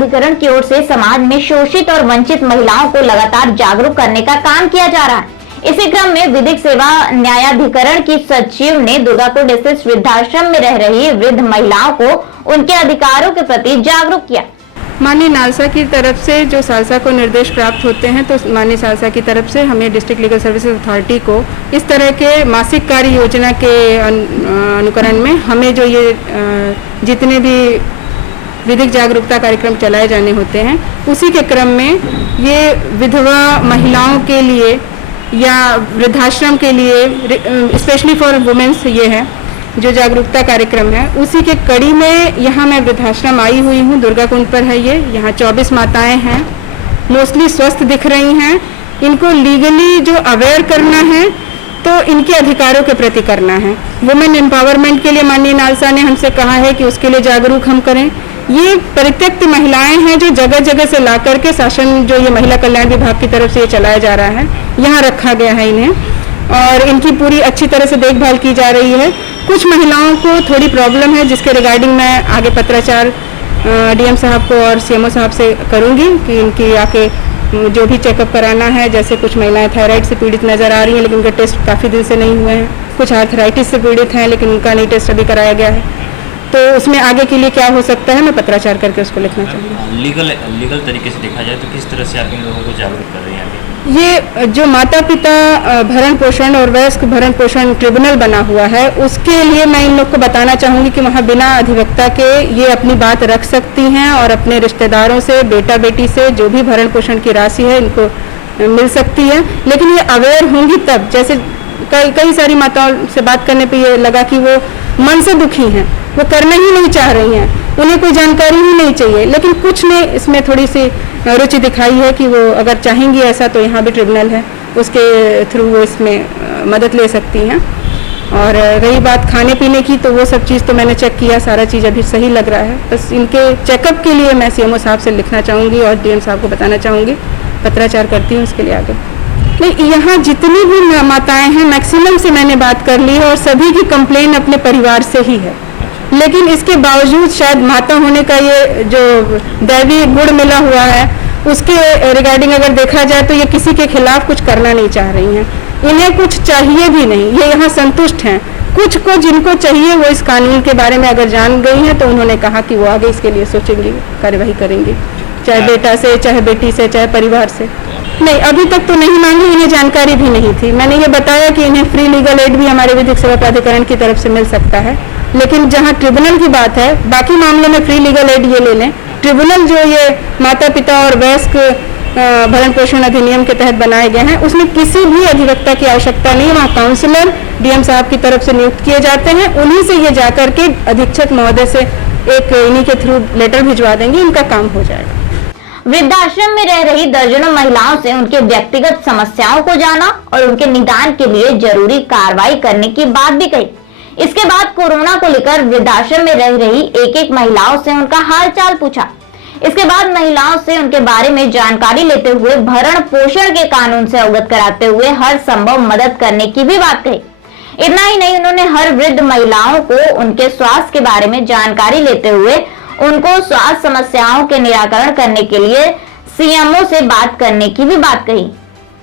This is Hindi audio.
न्यायाधिकरण की ओर से समाज में शोषित और वंचित महिलाओं को लगातार जागरूक करने का काम किया जा रहा है। इसी क्रम में विधिक सेवा न्यायाधिकरण की सचिव ने दुर्गाकुंड स्थित वृद्धाश्रम में रह रही वृद्ध महिलाओं को उनके अधिकारों के प्रति जागरूक किया। माननीय नालसा की तरफ से जो सालसा को निर्देश प्राप्त होते हैं, तो माननीय सालसा की तरफ से हमें डिस्ट्रिक्ट लीगल सर्विसेज अथॉरिटी को इस तरह के मासिक कार्य योजना के अनुकरण में हमें जो ये जितने भी विधिक जागरूकता कार्यक्रम चलाए जाने होते हैं, उसी के क्रम में ये विधवा महिलाओं के लिए या वृद्धाश्रम के लिए स्पेशली फॉर वुमेन्स ये है जो जागरूकता कार्यक्रम है, उसी के कड़ी में यहाँ मैं वृद्धाश्रम आई हुई हूँ। दुर्गाकुंड पर है ये। यहाँ 24 माताएं हैं, मोस्टली स्वस्थ दिख रही हैं। इनको लीगली जो अवेयर करना है तो इनके अधिकारों के प्रति करना है। वुमेन एम्पावरमेंट के लिए माननीय नालसा ने हमसे कहा है कि उसके लिए जागरूक हम करें। ये परित्यक्त महिलाएं हैं जो जगह जगह से ला करके शासन जो ये महिला कल्याण विभाग की तरफ से ये चलाया जा रहा है, यहाँ रखा गया है इन्हें, और इनकी पूरी अच्छी तरह से देखभाल की जा रही है। कुछ महिलाओं को थोड़ी प्रॉब्लम है जिसके रिगार्डिंग मैं आगे पत्राचार डीएम साहब को और सीएमओ साहब से करूंगी कि इनकी आके जो भी चेकअप कराना है। जैसे कुछ महिलाएं थायराइड से पीड़ित नजर आ रही हैं लेकिन उनके टेस्ट काफ़ी दिन से नहीं हुए हैं, कुछ आर्थराइटिस से पीड़ित हैं लेकिन उनका नहीं टेस्ट अभी कराया गया है। तो उसमें आगे के लिए क्या हो सकता है मैं पत्राचार करके उसको लिखना चाहूँगी। लीगल तरीके से देखा जाए तो किस तरह से आप इन लोगों को जागरूक कर रही हैं? ये जो माता पिता भरण पोषण और वयस्क भरण पोषण ट्रिब्यूनल बना हुआ है, उसके लिए मैं इन लोग को बताना चाहूँगी कि वहाँ बिना अधिवक्ता के ये अपनी बात रख सकती हैं और अपने रिश्तेदारों से, बेटा बेटी से जो भी भरण पोषण की राशि है इनको मिल सकती है। लेकिन ये अवेयर होंगी तब, जैसे कई सारी माताओं से बात करने पे ये लगा कि वो मन से दुखी हैं, वो करना ही नहीं चाह रही हैं, उन्हें कोई जानकारी ही नहीं चाहिए, लेकिन कुछ ने इसमें थोड़ी सी रुचि दिखाई है कि वो अगर चाहेंगी ऐसा तो यहाँ भी ट्रिब्यूनल है, उसके थ्रू वो इसमें मदद ले सकती हैं। और रही बात खाने पीने की, तो वो सब चीज़ तो मैंने चेक किया, सारा चीज़ अभी सही लग रहा है। बस इनके चेकअप के लिए मैं सीएमओ साहब से लिखना चाहूँगी और डीएम साहब को बताना चाहूँगी, पत्राचार करती हूँ उसके लिए आगे। नहीं, यहाँ जितनी भी माताएं हैं मैक्सिमम से मैंने बात कर ली है और सभी की कंप्लेन अपने परिवार से ही है, लेकिन इसके बावजूद शायद माता होने का ये जो दैवी गुण मिला हुआ है उसके रिगार्डिंग अगर देखा जाए तो ये किसी के खिलाफ कुछ करना नहीं चाह रही हैं। इन्हें कुछ चाहिए भी नहीं, ये यहाँ संतुष्ट हैं। कुछ को जिनको चाहिए वो इस कानून के बारे में अगर जान गई हैं तो उन्होंने कहा कि वो आगे इसके लिए सोचेंगी, कार्यवाही करेंगी, चाहे बेटा से, चाहे बेटी से, चाहे परिवार से। नहीं, अभी तक तो नहीं मांगी, इन्हें जानकारी भी नहीं थी। मैंने ये बताया कि इन्हें फ्री लीगल एड भी हमारे विधिक सेवा प्राधिकरण की तरफ से मिल सकता है, लेकिन जहाँ ट्रिब्यूनल की बात है, बाकी मामलों में फ्री लीगल एड ये ले लें। ट्रिब्यूनल जो ये माता पिता और वयस्क भरण पोषण अधिनियम के तहत बनाए गए हैं, उसमें किसी भी अधिवक्ता की आवश्यकता नहीं है। वहाँ काउंसलर डीएम साहब की तरफ से नियुक्त किए जाते हैं, उन्हीं से ये जाकर के अधीक्षक महोदय से एक इन्हीं के थ्रू लेटर भिजवा देंगे, इनका काम हो जाएगा। वृद्धाश्रम में रह रही दर्जनों महिलाओं से उनके व्यक्तिगत समस्याओं को जाना और उनके निदान के लिए जरूरी कार्रवाई करने की बात भी कही। इसके बाद कोरोना को लेकर वृद्धाश्रम में रह रही एक महिलाओं से उनका हालचाल पूछा। इसके बाद महिलाओं से उनके बारे में जानकारी लेते हुए भरण पोषण के कानून से अवगत कराते हुए हर संभव मदद करने की भी बात कही। इतना ही नहीं, उन्होंने हर वृद्ध महिलाओं को उनके स्वास्थ्य के बारे में जानकारी लेते हुए उनको स्वास्थ्य समस्याओं के निराकरण करने के लिए सीएमओ से बात करने की भी बात कही।